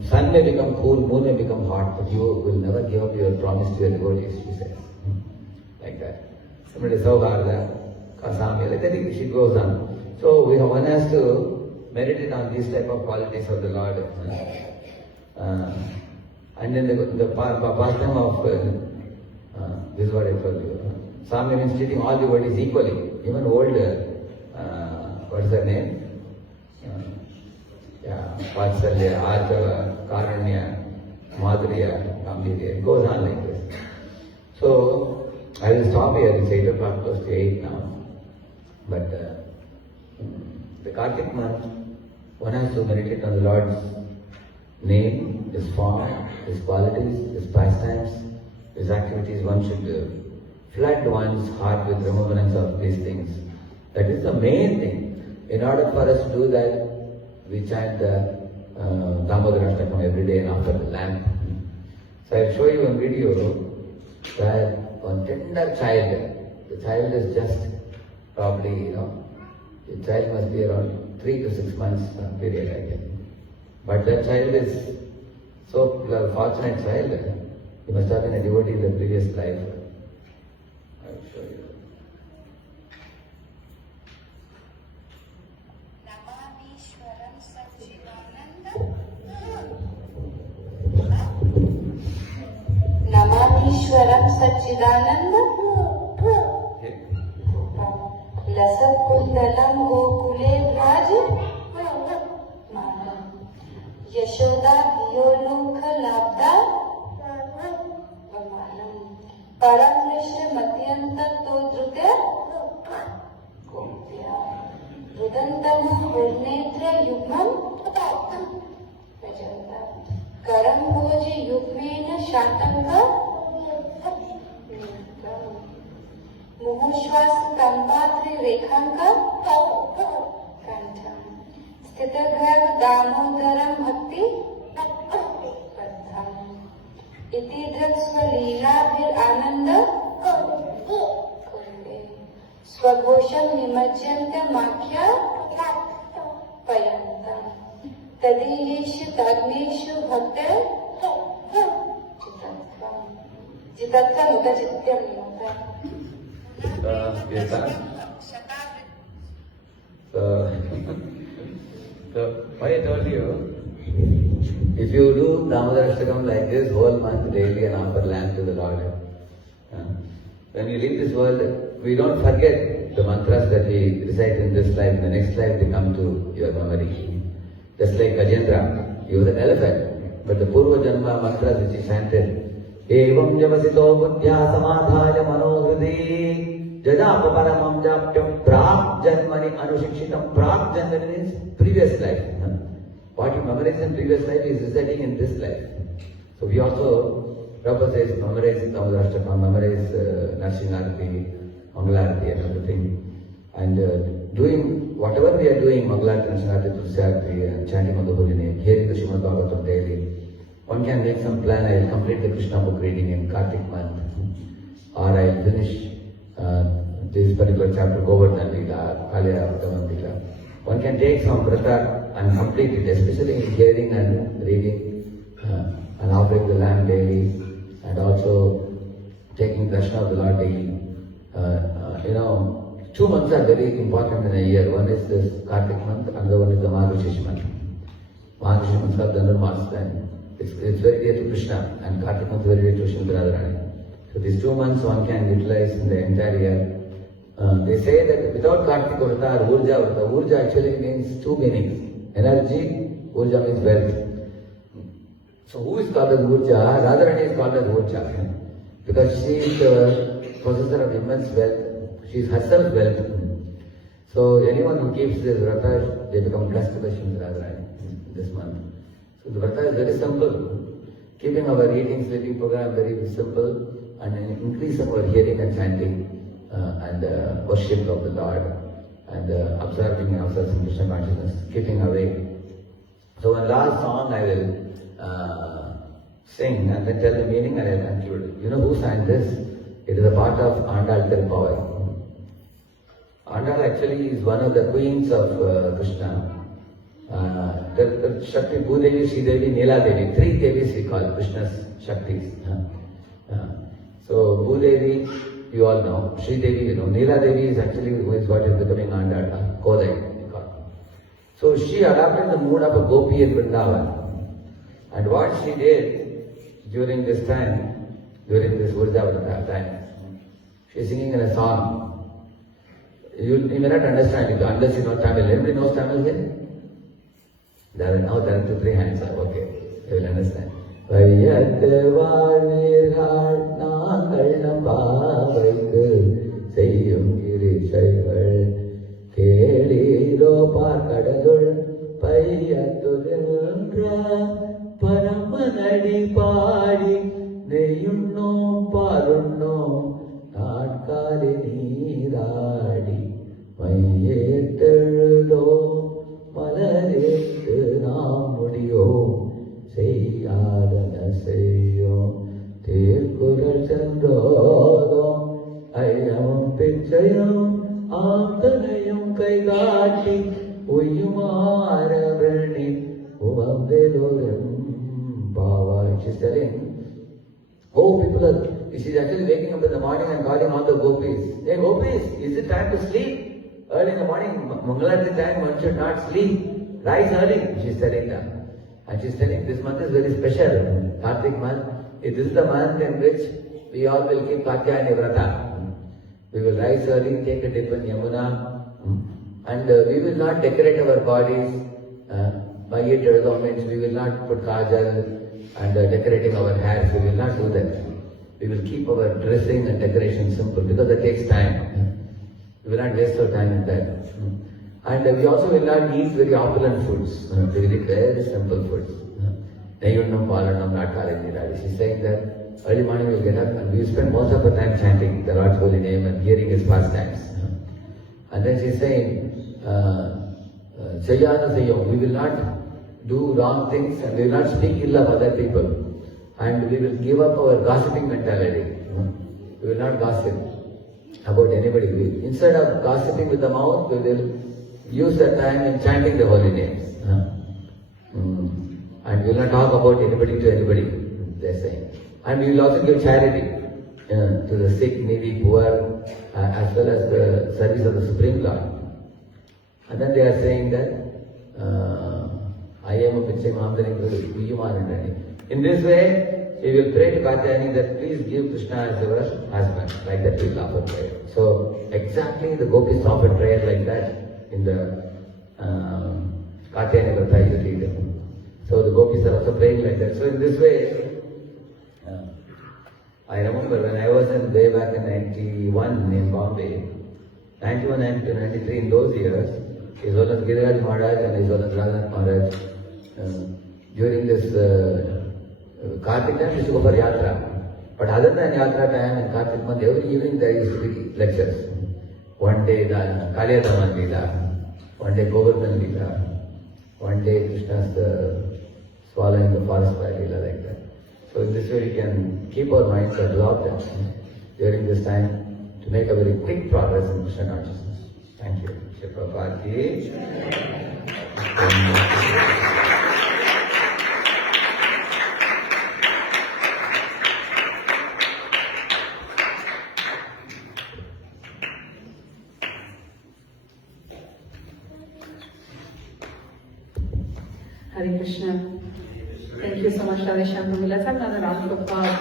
sun may become cool, moon may become hot, but you will never give up your promise to your devotees, she says. Like that. Similarly, Saubharta, Kasami, like that she goes on. So one has to meditate on these type of qualities of the Lord. And then the pastime of, this is what I told you. Samya means treating all devotees equally, even older. What's her name? Vatsalya, Arjava, Karanya, Madhurya, Gambhirya. It goes on like this. So, I will stop here. It's 8 o'clock, close to 8 now. But the Kartik month, one has to meditate on the Lord's name, His form, His qualities, His pastimes, His activities. One should flood one's heart with remembrance of these things. That is the main thing. In order for us to do that, we chant the Damodara Ashtakam every day and after the lamp. So I'll show you a video where one tender child, the child is just probably, the child must be around 3 to 6 months period, I guess. But that child is so fortunate child, he must have been a devotee in the previous life. I'll show you. Namamishwaram Satchidananda Lasat Kundalam Gokule Vraj Yashoda Yolukha Labda Param Krishna Matyanta Todrute Rudantam Hurnetra Yugmam Karam Bhoji Yugmena Shatanka Muhushwas Kampatri Rekhanka Kantham Stitaghav Damodaram Bhakti Padham इति दृक् स्वलीलाभिरानन्द कुरुते स्वघोषं निमज्जन्त्यमाख्या पयन्तम् तदीयेषु तग्नेषु भक्ते जितत्वम् उत चित्यम् Yes, sir. So why I told you, if you do Damodarashtakam like this whole month daily and offer lamb to the Lord, when you leave this world, we don't forget the mantras that we recite in this life. In the next life they come to your memory. Just like Gajendra, he was an elephant, but the Purva Janma mantras which he chanted, Evam Javasito Buddhya Samadhaya Manohridi Jajapa Paramam Japtyam Prag Janmani Anushikshitam. Prag Janmani means previous life. What you memorize in previous life is residing in this life. So we also, Prabhupada says, memorize Damodarashtakam, memorize Narshingarati, Mangalarati and everything. And doing whatever we are doing, Mangalarati, Narshingarati, Tulsiarati and chanting of the holy name, hearing the Srimad Bhagavatam daily, one can make some plan. I will complete the Krishna book reading in Kartik month, or I will finish this particular chapter, Govardhan Lila, Kalya Avataman Lila. One can take some vrata and complete it, especially in hearing and reading and offering the lamb daily, and also taking darshan of the Lord daily. 2 months are very important in a year. One is this Kartik month, another one is the Margashish month. Margashish month is Dhanurmas, then it's very dear to Krishna, and Kartik month is very dear to Shrimati Radharani. So these 2 months one can utilize in the entire year. They say that without Kartik Vrata or Urja Vrata, Urja actually means 2 meanings. Energy, Urja means wealth. So who is called as Urja? Radharani is called as Urja, because she is the possessor of immense wealth. She is herself wealth. So anyone who keeps this Vrata, they become blessed by Shrimati Radharani this month. So the Vrata is very simple. Keeping our eating, sleeping program very simple, and increase our hearing and chanting and worship of the Lord, and observing ourselves in Krishna consciousness, keeping away. So one last song I will sing and then tell the meaning and I will conclude. You know who sang this? It is a part of Andal Tirupavai. Andal actually is one of the queens of Krishna. The Shakti, Bhudevi, Sridevi, Neela Devi, 3 Devis we call Krishna's Shaktis. So Bhudevi, you all know. Sridevi, you know. Neela Devi is actually who is what is becoming Andal, Kodai, we call. So she adopted the mood of a gopi in Vrindavan. And what she did during this time, during this Urja time, she is singing in a song. You may not understand it unless you know Tamil. Everybody knows Tamil here? There are 2, 3 hands. Okay, you will understand. வையத்து வாழ்வீர்கள் நாங்கள் நம்பாவைக்கு செய்யும் கிரிசைகள் கேளீரோ பார்க்கடலுள் பையத்துகின்ற பரமனடி பாடி நெய்யுண்ணோம் பாலுண்ணோம் நாட்காலி நீராடி மையேற்றெழுதோ மலரேற்று நாம் முடியோம் செய்யாதன செய்யோம் தீர்க்குறள் சென்றோதோம் ஐயமும் பிச்சையும் ஆந்தனையும் கைகாட்டி உயுமாறவணி உவந்தெலோரும் பாவாய். She's telling, oh people are, she's actually waking up in the morning and calling all the gopis. Hey gopis, is it time to sleep? Early in the morning, Mangalarati time, one should not sleep. Rise early, she's telling them. And she's telling this month is very special, Kartik month. This is the month in which we all will keep Katyayani Vrata. We will rise early, take a dip in Yamuna, and we will not decorate our bodies by it ornaments. We will not put kajal and decorating our hairs. We will not do that. We will keep our dressing and decoration simple because it takes time. We will not waste our time in that. And we also will not eat very opulent foods. We will eat very simple foods. Neyunnam, Palanam, Natkali, Niradi. She's saying that early morning we will get up and we will spend most of the time chanting the Lord's holy name and hearing His pastimes. And then she's saying, Sayyana Sayyam, we will not do wrong things and we will not speak ill of other people. and we will give up our gossiping mentality. We will not gossip about anybody. Instead of gossiping with the mouth, we will use that time in chanting the holy names. And we will not talk about anybody to anybody, they say. And we will also give charity to the sick, needy, poor, as well as the service of the Supreme Lord. And then they are saying that I am a Pichai Mamdani. In this way, we will pray to Katyayani that please give Krishna as our husband. Like that we will offer prayer. So exactly the gopis offer prayer like that in the Katyayani Vrata is leader. So the gopis are also praying like that. So in this way, I remember when I was way back in 91 in Bombay, 91, 92, 93, in those years, as well as Giriraj Maharaj and as well as Radhanath Maharaj, during this Kartik time, used to go for Yatra. But other than Yatra time in Kartik month, every evening there used to be lectures. One day Kaliyadaman Leela, one day Govardhan Leela, one day Krishna's swallowing the forest fire Leela, like that. So in this way we can keep our minds absorbed during this time to make a very quick progress in Krishna consciousness. Thank you. Prabhupada ki. Hare Krishna. Thank you so much, Radheshyam Prabhu. Let's have another round of applause.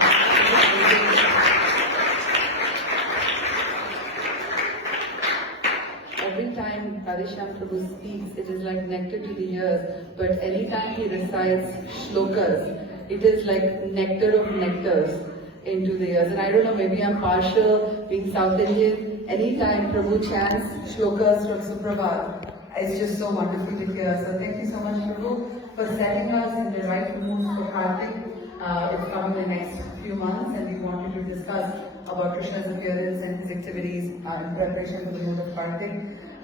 Every time Radheshyam Prabhu speaks, it is like nectar to the ears. But anytime he recites shlokas, it is like nectar of nectars into the ears. And I don't know, maybe I'm partial, being South Indian. Anytime Prabhu chants shlokas from Suprabhat, it's just so wonderful to hear. So thank you so much, Prabhu, for setting us in the right mood for Kartik. It's coming in the next few months, and we wanted to discuss about Krishna's appearance and his activities in preparation for the month of Kartik.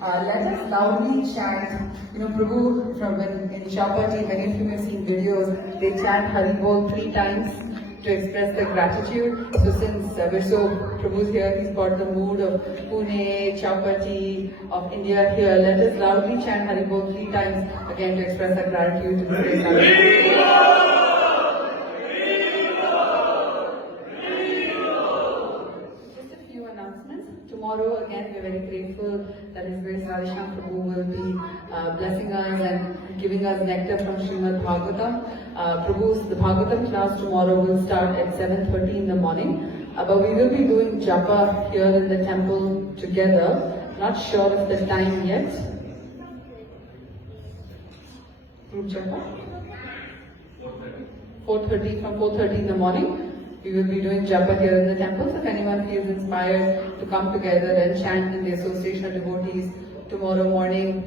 Let us loudly chant. Prabhu, from in Chapati, many of you may have seen videos, they chant Hari Bol 3 times to express their gratitude. So since Prabhu's here, he's got the mood of Pune, Chapati, of India here. Let us loudly chant Hari Bol 3 times again to express our gratitude to the great Just a few announcements. Tomorrow, again, we're very grateful that His Grace Radheshyam Prabhu will be blessing us and giving us nectar from Srimad Bhagavatam. The Bhagavatam class tomorrow will start at 7:30 in the morning. But we will be doing japa here in the temple together. Not sure of the time yet. Group japa? 4:30, from 4:30 in the morning. We will be doing japa here in the temple. So if anyone feels inspired to come together and chant in the Association of Devotees tomorrow morning,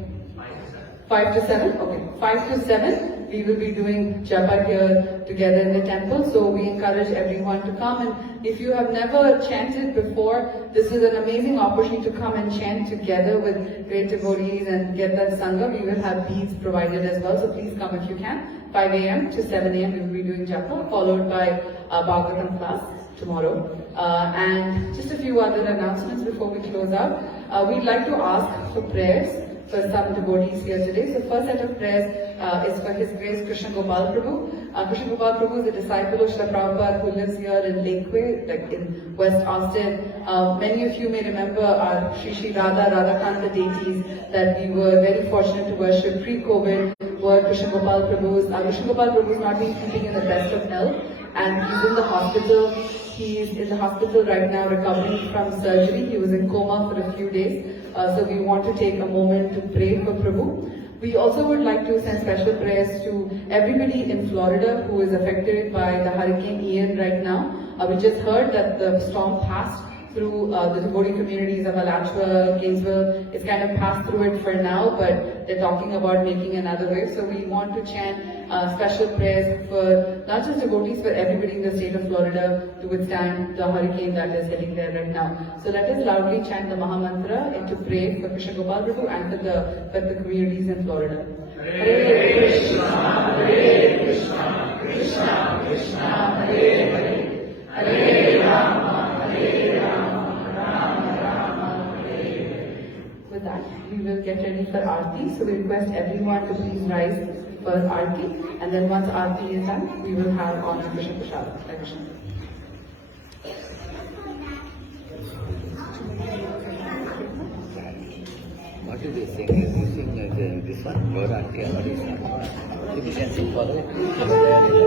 5 to 7? Okay, 5 to 7. We will be doing japa here together in the temple. So we encourage everyone to come. And if you have never chanted before, this is an amazing opportunity to come and chant together with great devotees and get that sangha. We will have beads provided as well. So please come if you can. 5 a.m. to 7 a.m. we will be doing japa, followed by Bhagavatam class tomorrow. And just a few other announcements before we close out. We'd like to ask for prayers for some devotees here today. So first set of prayers is for His Grace Krishna Gopal Prabhu. Krishna Gopal Prabhu is a disciple of Srila Prabhupada who lives here in Lakeway, like in West Austin. Many of you may remember our Shri Radhakanta deities that we were very fortunate to worship pre-COVID were Krishna Gopal Prabhu's. Krishna Gopal Prabhu is not been keeping in the best of health, and he's in the hospital. He's in the hospital right now recovering from surgery. He was in coma for a few days. So we want to take a moment to pray for Prabhu. We also would like to send special prayers to everybody in Florida who is affected by the Hurricane Ian right now. We just heard that the storm passed through the devotee communities of Alachua, Gainesville. It's kind of passed through it for now, but they're talking about making another wave. So we want to chant special prayers for not just devotees, but everybody in the state of Florida to withstand the hurricane that is hitting there right now. So let us loudly chant the Maha Mantra and to pray for Krishna Gopal Prabhu and for the communities in Florida. Hare Krishna, Krishna Krishna, Hare will get ready for Aarti. So we request everyone to please rise for Aarti. And then once Aarti is done, we will have honor Krishna Prasad. Hare Krishna. What do they sing? You sing this one, Lord Aarti, or this one? If you can sing for it,